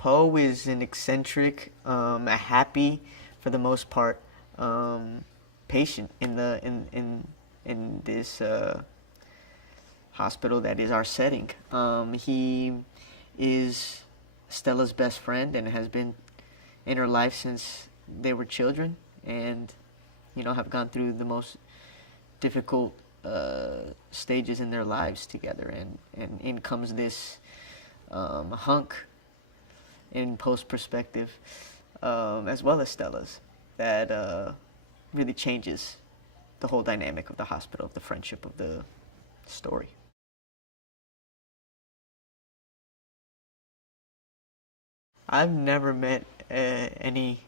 Poe is an eccentric, a happy, for the most part, patient in this hospital that is our setting. He is Stella's best friend and has been in her life since they were children, and have gone through the most difficult stages in their lives together. And in comes this hunk in post perspective, as well as Stella's, that really changes the whole dynamic of the hospital, of the friendship, of the story. I've never met any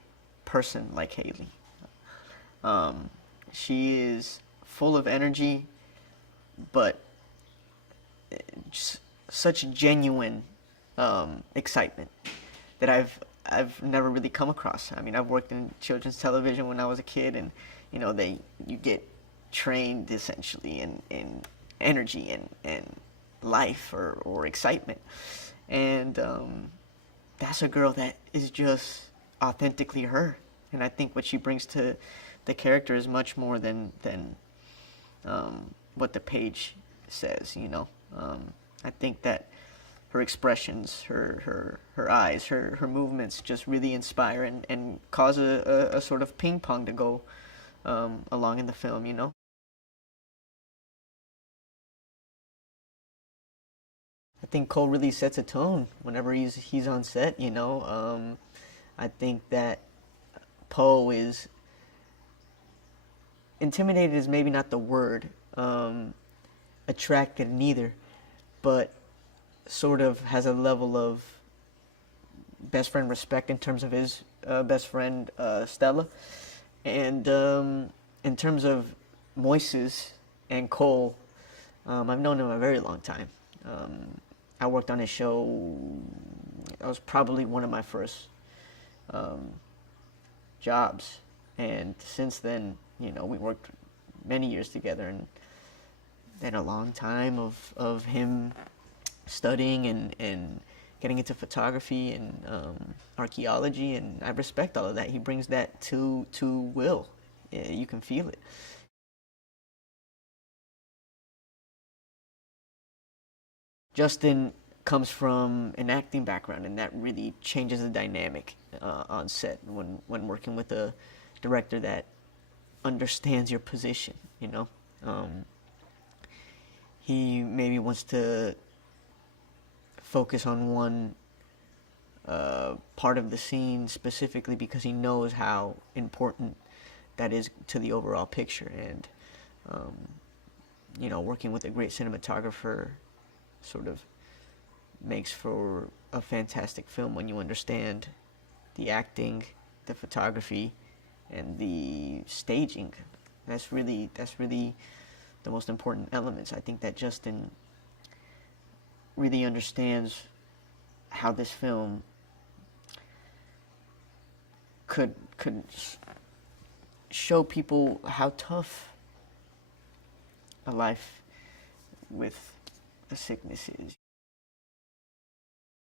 person like Haley. She is full of energy, but just such genuine excitement that I've never really come across. I mean, I've worked in children's television when I was a kid, and you get trained essentially in energy and life or excitement, and that's a girl that is just authentically her. And I think what she brings to the character is much more than what the page says. I think that her expressions, her eyes, her movements just really inspire and cause a sort of ping pong to go along in the film. I think Cole really sets a tone whenever he's on set. I think that Poe is intimidated is maybe not the word, attracted neither, but sort of has a level of best friend respect in terms of his best friend Stella, and in terms of Moises and Cole, I've known him a very long time. I worked on his show. That was probably one of my first jobs, and since then, we worked many years together, and then a long time of him studying and getting into photography and archaeology, and I respect all of that. He brings that to Will. You can feel it. Justin comes from an acting background, and that really changes the dynamic on set when working with a director that understands your position. He maybe wants to focus on one part of the scene specifically because he knows how important that is to the overall picture. And working with a great cinematographer sort of makes for a fantastic film when you understand the acting, the photography, and the staging. That's really the most important elements. I think that Justin really understands how this film could show people how tough a life with a sickness is.